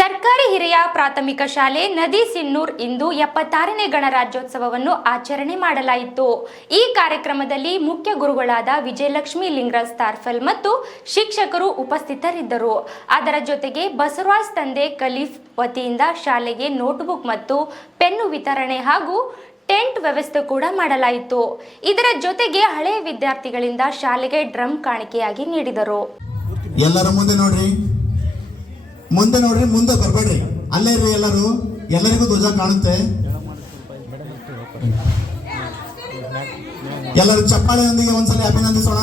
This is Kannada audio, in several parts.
ಸರ್ಕಾರಿ ಹಿರಿಯ ಪ್ರಾಥಮಿಕ ಶಾಲೆ ನದಿ ಸಿನ್ನೂರ್ ಇಂದು 76ನೇ ಗಣರಾಜ್ಯೋತ್ಸವವನ್ನು ಆಚರಣೆ ಮಾಡಲಾಯಿತು. ಈ ಕಾರ್ಯಕ್ರಮದಲ್ಲಿ ಮುಖ್ಯ ಗುರುಗಳಾದ ವಿಜಯಲಕ್ಷ್ಮಿ ಲಿಂಗರಾಜ್ ತಾರ್ಫಲ್ ಮತ್ತು ಶಿಕ್ಷಕರು ಉಪಸ್ಥಿತರಿದ್ದರು. ಅದರ ಜೊತೆಗೆ ಬಸವರಾಜ್ ತಂದೆ ಖಲೀಫ್ ವತಿಯಿಂದ ಶಾಲೆಗೆ ನೋಟ್ಬುಕ್ ಮತ್ತು ಪೆನ್ನು ವಿತರಣೆ ಹಾಗೂ ಟೆಂಟ್ ವ್ಯವಸ್ಥೆ ಕೂಡ ಮಾಡಲಾಯಿತು. ಇದರ ಜೊತೆಗೆ ಹಳೆಯ ವಿದ್ಯಾರ್ಥಿಗಳಿಂದ ಶಾಲೆಗೆ ಡ್ರಮ್ ಕಾಣಿಕೆಯಾಗಿ ನೀಡಿದರು. ಎಲ್ಲರ ಮುಂದೆ ನೋಡ್ರಿ, ಮುಂದೆ ಬರಬೇಡ್ರಿ, ಅಲ್ಲೇ ಇರ್ರಿ. ಎಲ್ಲರಿಗೂ ಧ್ವಜ ಕಾಣುತ್ತೆ. ಎಲ್ಲರೂ ಚಪ್ಪಾಳೆಯೊಂದಿಗೆ ಒಂದ್ಸಲ ಅಭಿನಂದಿಸೋಣ.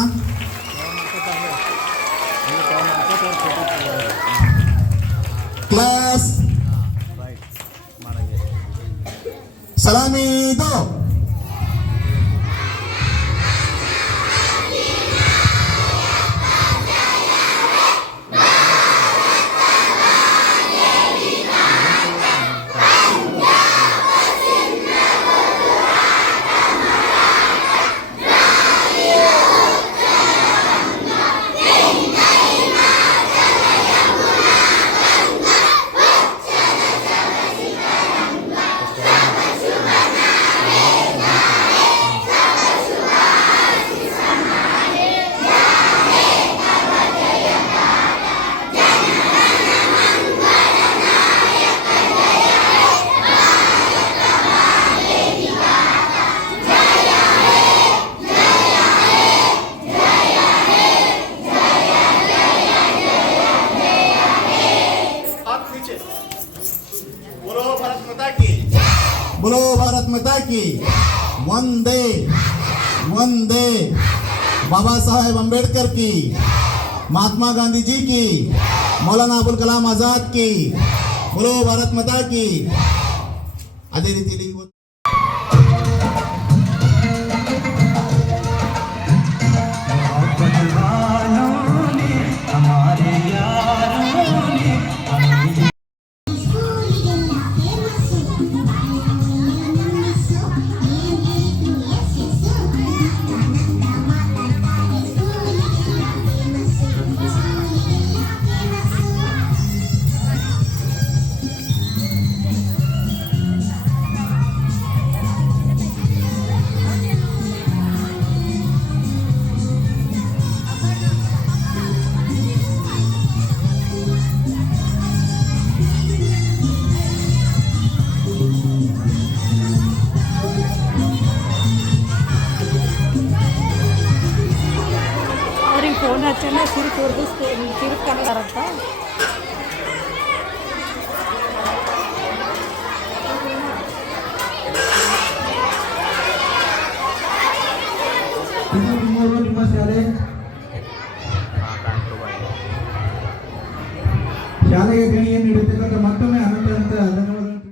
ಕ್ಲಾಸ್ ಸಲಾಮಿ ದೋ. बोलो भारत माता की वंदे वंदे. बाबा साहेब अंबेडकर की, महात्मा गांधी जी की, मौलाना अबुल कलाम आजाद की. बोलो भारत माता की. अದೇ ರೀತಿಯಲ್ಲಿ ಫೋನ್ ಹಚ್ಚಲ್ಲ, ಸಿರುಪ್ ಕಾಣತಾರಂತ. ನಿಮ್ಮ ಶಾಲೆಗೆ ಗಣಿಯನ್ನು ನೀಡುತ್ತಿದ್ದ ಮತ್ತೊಮ್ಮೆ ಅನಂತ